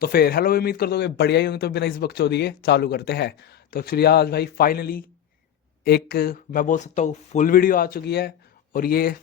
तो फिर हेलो, उम्मीद कर दोगे बढ़िया ही होंगे। तो बिना इस बकचोदी के चालू करते हैं। तो एक्चुअली आज भाई फाइनली एक, मैं बोल सकता हूँ, फुल वीडियो आ चुकी है। और ये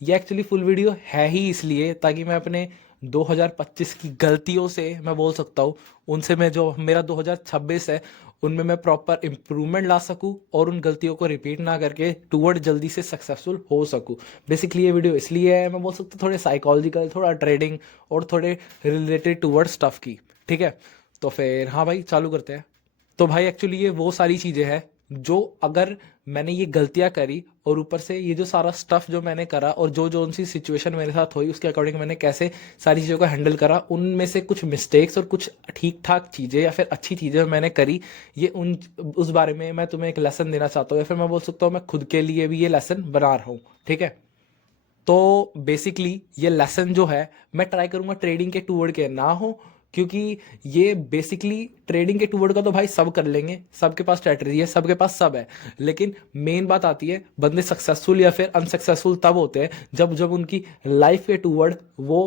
एक्चुअली फुल वीडियो है ही इसलिए ताकि मैं अपने 2025 की गलतियों से, मैं बोल सकता हूँ, उनसे मैं जो मेरा 2026 है उनमें मैं प्रॉपर इम्प्रूवमेंट ला सकूँ और उन गलतियों को रिपीट ना करके टूवर्ड जल्दी से सक्सेसफुल हो सकूँ। बेसिकली ये वीडियो इसलिए है, मैं बोल सकता हूँ, थोड़े साइकोलॉजिकल, थोड़ा ट्रेडिंग और थोड़े रिलेटेड टूवर्ड स्टफ की। ठीक है, तो फिर हाँ भाई चालू करते हैं। तो भाई एक्चुअली ये वो सारी चीज़ें हैं जो, अगर मैंने ये गलतियां करी और ऊपर से ये जो सारा स्टफ जो मैंने करा और जो जो उनसी सिचुएशन मेरे साथ हुई उसके अकॉर्डिंग मैंने कैसे सारी चीज़ों को हैंडल करा, उनमें से कुछ मिस्टेक्स और कुछ ठीक ठाक चीज़ें या फिर अच्छी चीज़ें मैंने करी। ये उन उस बारे में मैं तुम्हें एक लेसन देना चाहता हूँ, या फिर मैं बोल सकता हूँ मैं खुद के लिए भी ये लेसन बना रहा हूँ। ठीक है, तो बेसिकली ये लेसन जो है मैं ट्राई करूंगा ट्रेडिंग के टूवर्ड के ना हो, क्योंकि ये बेसिकली ट्रेडिंग के टूवर्ड का तो भाई सब कर लेंगे, सबके पास स्ट्रेटजी है, सबके पास सब है। लेकिन मेन बात आती है, बंदे सक्सेसफुल या फिर अनसक्सेसफुल तब होते हैं जब जब उनकी लाइफ के टूवर्ड वो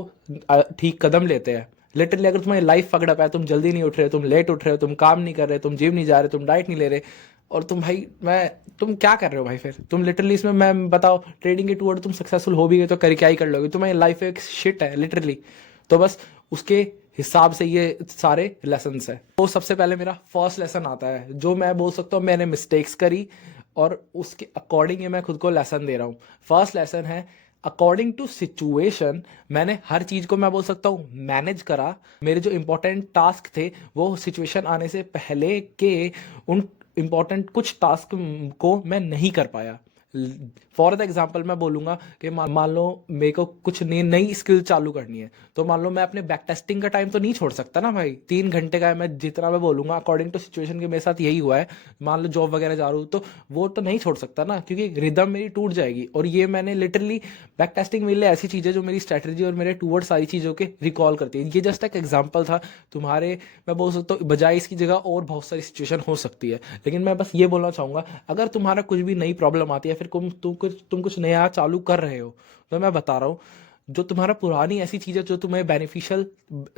ठीक कदम लेते हैं। लिटरली अगर तुम्हारी लाइफ पकड़ा पाया, तुम जल्दी नहीं उठ रहे, तुम लेट उठ रहे हो, तुम काम नहीं कर रहे, तुम जिम नहीं जा रहे, तुम डाइट नहीं ले रहे, और तुम भाई मैं तुम क्या कर रहे हो भाई? फिर तुम लिटरली इसमें, मैं बताओ, ट्रेडिंग के टूवर्ड तुम सक्सेसफुल हो भी गए तो कर क्या ही कर लोगे? तुम्हारी लाइफ एक शिट है लिटरली। तो बस उसके हिसाब से ये सारे लेसन्स है। तो सबसे पहले मेरा फर्स्ट लेसन आता है जो मैं बोल सकता हूँ मैंने मिस्टेक्स करी और उसके अकॉर्डिंग ही मैं खुद को लेसन दे रहा हूँ। फर्स्ट लेसन है, अकॉर्डिंग टू सिचुएशन मैंने हर चीज़ को, मैं बोल सकता हूँ, मैनेज करा। मेरे जो इंपॉर्टेंट टास्क थे वो सिचुएशन आने से पहले के, उन इंपॉर्टेंट कुछ टास्क को मैं नहीं कर पाया। फॉर द एग्जाम्पल मैं बोलूंगा कि मान लो मेरे को कुछ नई नई स्किल चालू करनी है, तो मान लो मैं अपने बैक टेस्टिंग का टाइम तो नहीं छोड़ सकता ना भाई। 3 घंटे का है, मैं जितना मैं बोलूंगा अकॉर्डिंग टू सिचुएशन के, मेरे साथ यही हुआ है। मान लो जॉब वगैरह जा रहा हूँ तो वो तो नहीं छोड़ सकता ना, क्योंकि रिदम मेरी टूट जाएगी। और ये मैंने लिटरली, बैक टेस्टिंग मेरे लिए ऐसी चीज़ है जो मेरी स्ट्रैटेजी और मेरे टूवर्ड सारी चीज़ों के रिकॉल करती है। ये जस्ट एक एग्जाम्पल था तुम्हारे, मैं बोल सकता हूँ, बजाय इसकी जगह और बहुत सारी सिचुएशन हो सकती है। लेकिन मैं बस ये बोलना चाहूँगा, अगर तुम्हारा कुछ भी नई प्रॉब्लम आती है, फिर तुम कुछ नया चालू कर रहे हो, तो मैं बता रहा हूँ, जो तुम्हारा पुरानी ऐसी चीज़ है जो तुम्हें बेनिफिशियल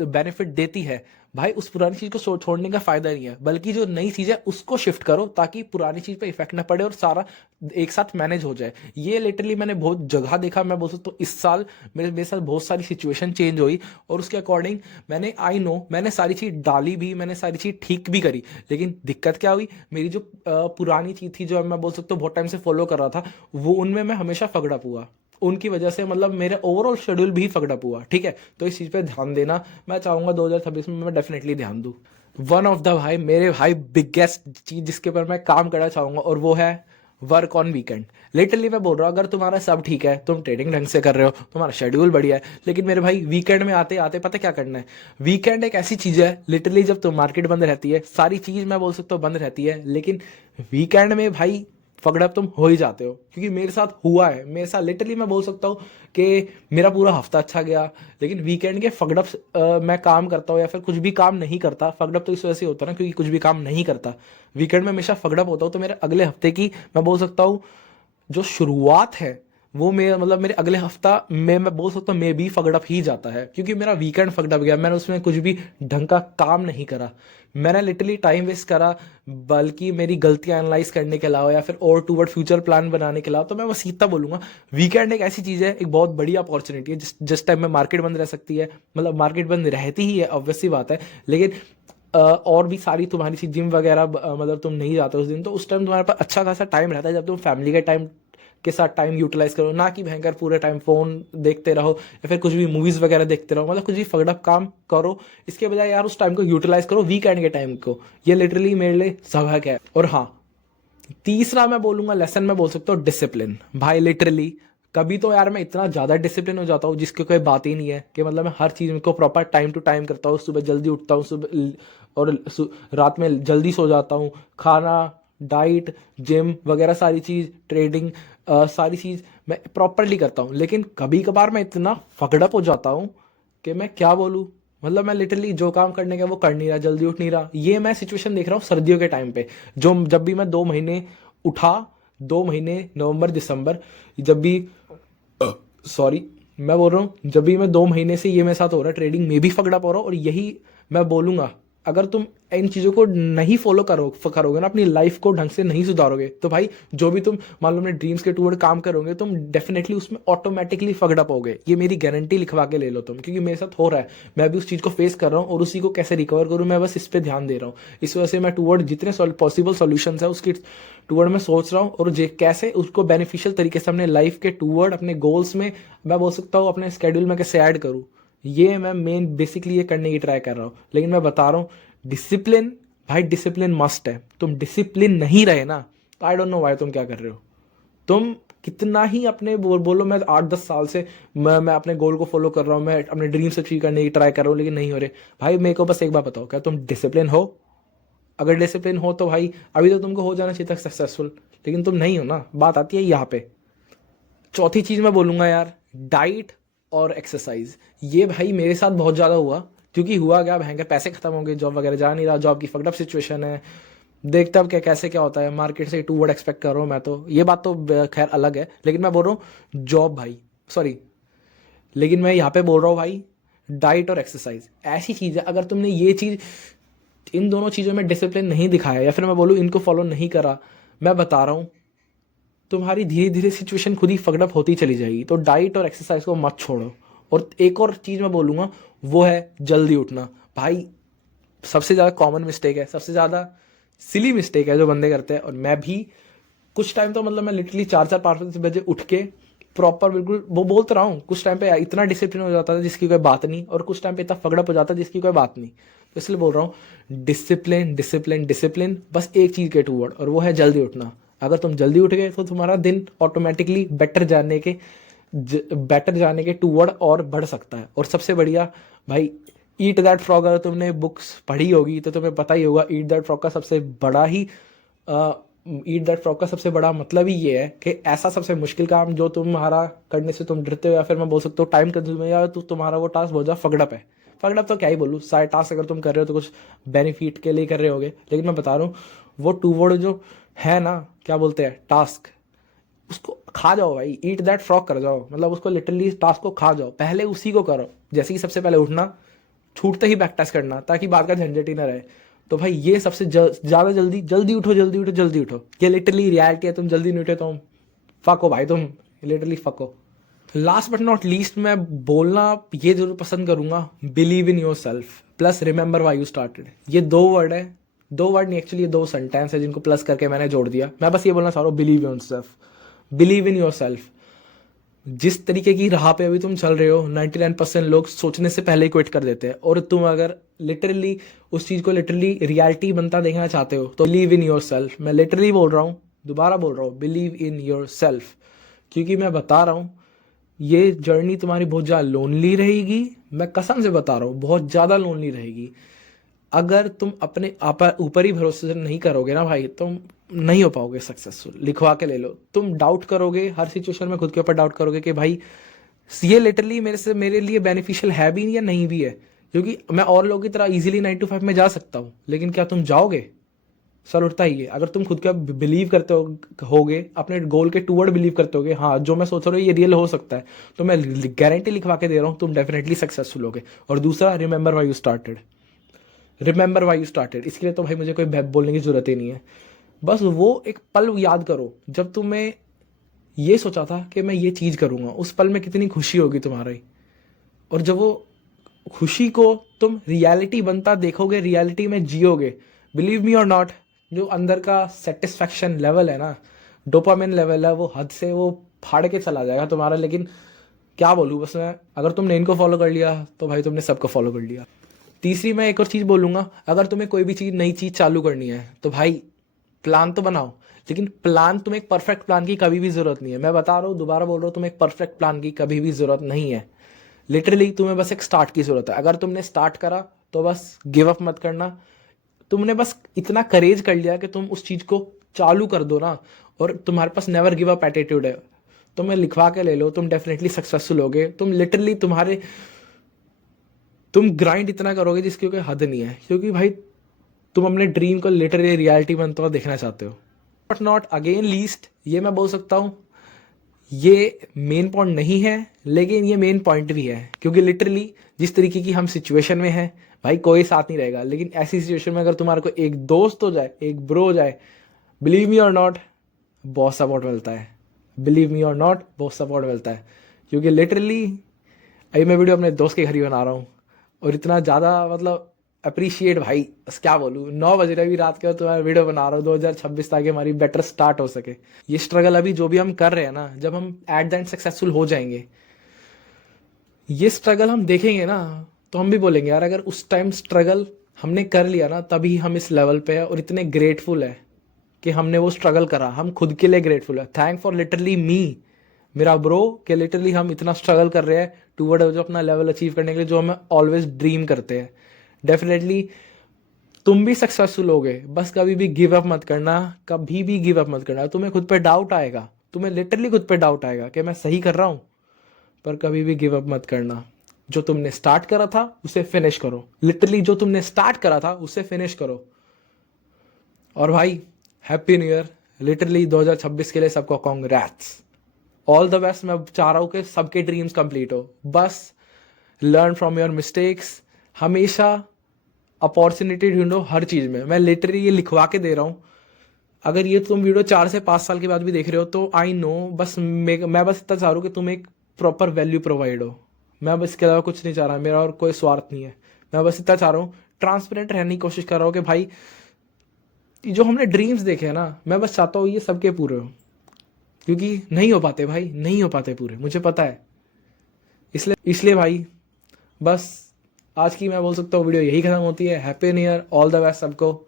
बेनिफिट देती है, भाई उस पुरानी चीज़ को छोड़ने का फायदा नहीं है, बल्कि जो नई चीज़ है उसको शिफ्ट करो ताकि पुरानी चीज़ पे इफेक्ट ना पड़े और सारा एक साथ मैनेज हो जाए। ये लिटरली मैंने बहुत जगह देखा। मैं बोल सकता हूँ इस साल मेरे साथ बहुत सारी सिचुएशन चेंज हुई और उसके अकॉर्डिंग मैंने, आई नो, मैंने सारी चीज़ डाली भी, मैंने सारी चीज़ ठीक भी करी। लेकिन दिक्कत क्या हुई, मेरी जो पुरानी चीज़ थी जो मैं बोल सकता हूँ बहुत टाइम से फॉलो कर रहा था, वो उनमें मैं हमेशा फगड़प हुआ। उनकी वजह से मतलब मेरे ओवरऑल शेड्यूल भी फगड़प हुआ। ठीक है, तो इस चीज़ पे ध्यान देना मैं चाहूँगा 2026 में मैं डेफिनेटली ध्यान दूँ। वन ऑफ द भाई मेरे भाई बिगेस्ट चीज़ जिसके ऊपर मैं काम करना चाहूँगा, और वो है वर्क ऑन वीकेंड। लिटरली मैं बोल रहा हूँ, अगर तुम्हारा सब ठीक है, तुम ट्रेडिंग ढंग से कर रहे हो, तुम्हारा शेड्यूल बढ़िया है, लेकिन मेरे भाई वीकेंड में आते आते पता क्या करना है? वीकेंड एक ऐसी चीज़ है लिटरली, जब तो मार्केट बंद रहती है, सारी चीज़ मैं बोल सकता हूँ बंद रहती है, लेकिन वीकेंड में भाई फगड़प तुम हो ही जाते हो। क्योंकि मेरे साथ हुआ है, मेरे साथ लिटरली मैं बोल सकता हूँ कि मेरा पूरा हफ्ता अच्छा गया, लेकिन वीकेंड के फगड़प मैं काम करता हूँ या फिर कुछ भी काम नहीं करता। फगड़प तो इस वजह से होता है ना, क्योंकि कुछ भी काम नहीं करता। वीकेंड में हमेशा फगड़प होता हूँ, तो मेरे अगले हफ्ते की, मैं बोल सकता हूँ, जो शुरुआत है वो मेरा, मतलब मेरे अगले हफ्ता में मैं बोल सकता हूँ मे भी फगड़प ही जाता है, क्योंकि मेरा वीकेंड फगड़प गया। मैंने उसमें कुछ भी ढंग का काम नहीं करा, मैंने लिटरली टाइम वेस्ट करा, बल्कि मेरी गलतियां एनालाइज करने के अलावा या फिर और टूवर्ड फ्यूचर प्लान बनाने के अलावा। तो मैं बस इतना बोलूंगा, वीकेंड एक ऐसी चीज़ है, एक बहुत बड़ी अपॉर्चुनिटी है जिस टाइम में मार्केट बंद रह सकती है, मतलब मार्केट बंद रहती ही है, ऑब्वियस सी बात है। लेकिन और भी सारी तुम्हारी सी जिम वगैरह, मतलब तुम नहीं जाते उस दिन, तो उस टाइम तुम्हारे पास अच्छा खासा टाइम रहता है जब तुम फैमिली के टाइम के साथ टाइम यूटिलाइज करो, ना कि भयंकर पूरे टाइम फोन देखते रहो या फिर कुछ भी मूवीज वगैरह देखते रहो, मतलब कुछ भी फगड़प काम करो। इसके बजाय यार उस टाइम को यूटिलाइज करो, वीकेंड के टाइम को। ये लिटरली मेरे लिए सबक है। और हाँ, तीसरा मैं बोलूंगा लेसन, मैं बोल सकता हूँ डिसिप्लिन। भाई लिटरली कभी तो यार मैं इतना ज़्यादा डिसिप्लिन हो जाता हूँ जिसकी कोई बात ही नहीं है, कि मतलब मैं हर चीज़ को प्रॉपर टाइम टू टाइम करता हूँ, सुबह जल्दी उठता हूँ, सुबह और रात में जल्दी सो जाता हूँ, खाना, डाइट, जिम वगैरह सारी चीज़, ट्रेडिंग, सारी चीज़ मैं प्रॉपरली करता हूँ। लेकिन कभी कभार मैं इतना फकड़अप हो जाता हूँ कि मैं क्या बोलूँ, मतलब मैं लिटरली जो काम करने का वो कर नहीं रहा, जल्दी उठ नहीं रहा। ये मैं सिचुएशन देख रहा हूँ सर्दियों के टाइम पे, जो जब भी मैं 2 महीने उठा, 2 महीने नवंबर दिसंबर, जब भी, सॉरी, मैं बोल रहा हूँ जब भी मैं 2 महीने से ये मेरे साथ हो रहा है, ट्रेडिंग में भी फगड़ा पा रहा हूँ, और यही मैं बोलूँगा अगर तुम इन चीज़ों को नहीं फॉलो करोगे ना, अपनी लाइफ को ढंग से नहीं सुधारोगे, तो भाई जो भी तुम मान लो अपने ड्रीम्स के टूवर्ड काम करोगे, तुम डेफिनेटली उसमें ऑटोमेटिकली फकड अप होगे। ये मेरी गारंटी लिखवा के ले लो तुम, क्योंकि मेरे साथ हो रहा है। मैं भी उस चीज़ को फेस कर रहा हूँ और उसी को कैसे रिकवर करूँ, मैं बस इस पर ध्यान दे रहा हूँ। इस वजह से मैं टूवर्ड जितने पॉसिबल सॉल्यूशंस है उसकी टूवर्ड मैं सोच रहा हूँ, और कैसे उसको बेनिफिशियल तरीके से अपने लाइफ के टूवर्ड, अपने गोल्स में, मैं बोल सकता हूँ अपने स्केड्यूल में कैसे ऐड करूँ। ये मैं मेन बेसिकली ये करने की ट्राई कर रहा हूँ। लेकिन मैं बता रहा हूँ, डिसिप्लिन, भाई डिसिप्लिन मस्ट है। तुम डिसिप्लिन नहीं रहे ना, तो आई डोंट नो वाई तुम क्या कर रहे हो। तुम कितना ही अपने बोलो मैं 8-10 साल से मैं अपने गोल को फॉलो कर रहा हूँ, मैं अपने ड्रीम्स अचीव करने की ट्राई कर रहा हूँ, लेकिन नहीं हो रहे। भाई मेरे को बस एक बात बताओ, क्या तुम डिसिप्लिन हो? अगर डिसिप्लिन हो तो भाई अभी तो तुमको हो जाना चाहिए था सक्सेसफुल, लेकिन तुम नहीं हो ना। बात आती है यहाँ पे। चौथी चीज़ मैं बोलूँगा यार, डाइट और एक्सरसाइज। ये भाई मेरे साथ बहुत ज़्यादा हुआ, क्योंकि हुआ क्या, भयंकर पैसे खत्म हो गए, जॉब वगैरह जा नहीं रहा, जॉब की फकड अप सिचुएशन है। देखता अब क्या कैसे क्या होता है, मार्केट से टू वर्ड एक्सपेक्ट कर रहा हूँ मैं तो, ये बात तो खैर अलग है। लेकिन मैं बोल रहा हूँ जॉब भाई, सॉरी, लेकिन मैं यहाँ पे बोल रहा हूँ भाई, डाइट और एक्सरसाइज ऐसी चीज़ है, अगर तुमने ये चीज़, इन दोनों चीज़ों में डिसिप्लिन नहीं दिखाया, या फिर मैं बोलूँ इनको फॉलो नहीं करा, मैं बता रहा हूँ तुम्हारी धीरे धीरे सिचुएशन खुद ही फकडअप होती चली जाएगी। तो डाइट और एक्सरसाइज को मत छोड़ो। और एक और चीज़ मैं बोलूँगा, वो है जल्दी उठना। भाई सबसे ज़्यादा कॉमन मिस्टेक है, सबसे ज़्यादा सिली मिस्टेक है जो बंदे करते हैं। और मैं भी कुछ टाइम तो मतलब मैं लिटरली 4-4 5-5 बजे उठ के प्रॉपर बिल्कुल वो बोलता रहा हूँ, कुछ टाइम पे इतना डिसिप्लिन हो जाता था जिसकी कोई बात नहीं, और कुछ टाइम पे इतना फगड़प हो जाता है जिसकी कोई बात नहीं। तो इसलिए बोल रहा हूँ डिसिप्लिन डिसिप्लिन डिसिप्लिन, बस एक चीज़ के टूवर्ड, और वो है जल्दी उठना। अगर तुम जल्दी उठ गए तो तुम्हारा दिन ऑटोमेटिकली बेटर जाने के टूवर्ड और बढ़ सकता है। और सबसे बढ़िया भाई, ईट दैट फ्रॉग, अगर तुमने बुक्स पढ़ी होगी तो तुम्हें पता ही होगा, ईट दैट फ्रॉग का सबसे बड़ा ही ईट दैट फ्रॉग का सबसे बड़ा मतलब ही ये है कि ऐसा सबसे मुश्किल काम जो तुम्हारा करने से तुम डरते हो, या फिर मैं बोल सकता हूँ टाइम कंज्यूमिंग है, या तो तुम्हारा वो टास्क बहुत ज़्यादा फगड़प है। फगड़प तो क्या ही बोलूँ, सारे टास्क अगर तुम कर रहे हो तो कुछ बेनिफिट के लिए कर रहे होगे, लेकिन मैं बता रहा हूँ वो टूवर्ड जो है ना, क्या बोलते हैं, टास्क, उसको खा जाओ भाई, ईट दैट फ्रॉग कर जाओ, मतलब उसको लिटरली टास्क को खा जाओ, पहले उसी को करो। जैसे कि सबसे पहले उठना, छूटते ही बैक टेस्ट करना, ताकि बाद का झंझट ही ना रहे। तो भाई ये सबसे ज़्यादा जल्दी जल्दी उठो, जल्दी उठो, जल्दी उठो। ये लिटरली रियलिटी है, तुम जल्दी नहीं उठे तो फको भाई, तुम लिटरली फको। लास्ट बट नॉट लीस्ट मैं बोलना ये जरूर पसंद करूंगा, believe in your self plus remember why you started. ये 2 वर्ड है, 2 वर्ड नहीं एक्चुअली, ये 2 सेंटेंस है जिनको प्लस करके मैंने जोड़ दिया। मैं बस ये बोलना चाह रहा हूँ, believe in self, believe in your self. जिस तरीके की राह पे अभी तुम चल रहे हो, 99% लोग सोचने से पहले ही क्विट कर देते हैं। और तुम अगर लिटरली उस चीज़ को लिटरली रियलिटी बनता देखना चाहते हो तो बिलीव इन योर सेल्फ। मैं लिटरली बोल रहा हूँ, दोबारा बोल रहा हूँ, बिलीव इन योर सेल्फ। क्योंकि मैं बता रहा हूँ ये जर्नी तुम्हारी बहुत ज़्यादा लोनली रहेगी, मैं कसम से बता रहा हूँ बहुत ज़्यादा लोनली रहेगी। अगर तुम अपने आप ऊपर ही भरोसे नहीं करोगे ना भाई, तुम नहीं हो पाओगे सक्सेसफुल। लिखवा के ले लो, तुम डाउट करोगे हर सिचुएशन में, खुद के ऊपर डाउट करोगे कि भाई ये लिटरली मेरे लिए बेनिफिशियल है भी या नहीं भी है। क्योंकि मैं और लोगों की तरह इजीली 9 to 5 में जा सकता हूँ, लेकिन क्या तुम जाओगे? सर उठता ही है। अगर तुम खुद का बिलीव करते होगे, अपने गोल के टूवर्ड बिलीव करते होगे, हाँ जो मैं सोच रहा हूँ ये रियल हो सकता है, तो मैं गारंटी लिखवा के दे रहा हूँ तुम डेफिनेटली सक्सेसफुल होगे। और दूसरा, remember why you started, remember why you started, इसके लिए तो भाई मुझे कोई बोलने की जरूरत ही नहीं है। बस वो एक पल याद करो जब तुम्हें ये सोचा था कि मैं ये चीज़ करूँगा, उस पल में कितनी खुशी होगी तुम्हारी। और जब वो खुशी को तुम रियलिटी बनता देखोगे, रियलिटी में जियोगे, बिलीव मी और नॉट, जो अंदर का सेटिस्फैक्शन लेवल है ना, डोपामिन लेवल है, वो हद से वो फाड़ के चला जाएगा तुम्हारा। लेकिन क्या बोलूँ, बस मैं, अगर तुमने इनको फॉलो कर लिया तो भाई तुमने सबको फॉलो कर लिया। तीसरी मैं एक और चीज़ बोलूँगा, अगर तुम्हें कोई भी चीज़ नई चीज़ चालू करनी है तो भाई प्लान तो बनाओ, लेकिन प्लान, तुम्हें एक परफेक्ट प्लान की कभी भी ज़रूरत नहीं है। मैं बता रहा हूँ, दोबारा बोल रहा हूँ, तुम्हें एक परफेक्ट प्लान की कभी भी ज़रूरत नहीं है। लिटरली तुम्हें बस एक स्टार्ट की ज़रूरत है। अगर तुमने स्टार्ट करा तो बस गिव अप मत करना। तुमने बस इतना करेज कर लिया कि तुम उस चीज़ को चालू कर दो ना, और तुम्हारे पास नेवर गिव अप एटीट्यूड है, तो मैं लिखवा के ले लो, तुम डेफिनेटली सक्सेसफुल होगे। तुम लिटरली तुम ग्राइंड इतना करोगे जिसकी कोई हद नहीं है, क्योंकि भाई तुम अपने ड्रीम को लिटरली रियलिटी बनता हुआ देखना चाहते हो। बट नॉट अगेन लीस्ट, ये मैं बोल सकता हूँ ये मेन पॉइंट नहीं है, लेकिन ये मेन पॉइंट भी है, क्योंकि लिटरली जिस तरीके की हम सिचुएशन में हैं, भाई कोई साथ नहीं रहेगा। लेकिन ऐसी सिचुएशन में अगर तुम्हारे को एक दोस्त हो जाए, एक ब्रो हो जाए, बिलीव मी और नॉट, बहुत सपोर्ट मिलता है। बिलीव मी और नॉट, बहुत सपोर्ट मिलता है। क्योंकि लिटरली अभी मैं वीडियो अपने दोस्त के घर ही बना रहा हूँ और इतना ज़्यादा मतलब अप्रिशिएट भाई, बस क्या बोलूँ, 9 बज रहे अभी रात के, तो मैं वीडियो बना रहा हूँ 2026 ताकि हमारी बेटर स्टार्ट हो सके। ये स्ट्रगल अभी जो भी हम कर रहे हैं ना, जब हम एट द एंड सक्सेसफुल हो जाएंगे, ये स्ट्रगल हम देखेंगे ना, तो हम भी बोलेंगे यार अगर उस टाइम स्ट्रगल हमने कर लिया ना, तभी हम इस लेवल पे है और इतने ग्रेटफुल है कि हमने वो स्ट्रगल करा। हम खुद के लिए ग्रेटफुल है। थैंक फॉर लिटरली मी, मेरा ब्रो, कि लिटरली हम इतना स्ट्रगल कर रहे हैं टूवर्ड जो अपना लेवल अचीव करने के लिए, जो हमें ऑलवेज ड्रीम करते हैं। डेफिनेटली तुम भी सक्सेसफुल होगे, बस कभी भी गिव अप मत करना, कभी भी गिव अप मत करना। तुम्हें खुद पे डाउट आएगा, तुम्हें लिटरली खुद पे डाउट आएगा कि मैं सही कर रहा हूँ, पर कभी भी गिव अप मत करना। जो तुमने स्टार्ट करा था उसे फिनिश करो। लिटरली जो तुमने स्टार्ट करा था उसे फिनिश करो। और भाई हैप्पी न्यू ईयर। लिटरली 2026 के लिए सबको कॉन्ग्रेट्स, ऑल द बेस्ट। मैं चाह रहा हूँ कि सबके ड्रीम्स कंप्लीट हो। बस लर्न फ्रॉम योर मिस्टेक्स, हमेशा अपॉर्चुनिटी ढूंढो हर चीज़ में। मैं लिटरली ये लिखवा के दे रहा हूँ। अगर ये तुम वीडियो 4 से 5 साल के बाद भी देख रहे हो तो आई नो, बस मैं बस इतना चाह रहा हूँ कि तुम एक प्रॉपर वैल्यू प्रोवाइड हो। मैं बस इसके अलावा कुछ नहीं चाह रहा, मेरा और कोई स्वार्थ नहीं है। मैं बस इतना चाह रहा हूँ, ट्रांसपेरेंट रहने की कोशिश कर रहा हूँ कि भाई जो हमने ड्रीम्स देखे हैं ना, मैं बस चाहता हूँ ये सबके पूरे हो। क्योंकि नहीं हो पाते भाई, नहीं हो पाते पूरे, मुझे पता है। इसलिए भाई बस आज की मैं बोल सकता हूँ वीडियो यही खत्म होती है। Happy new year, all the best सबको।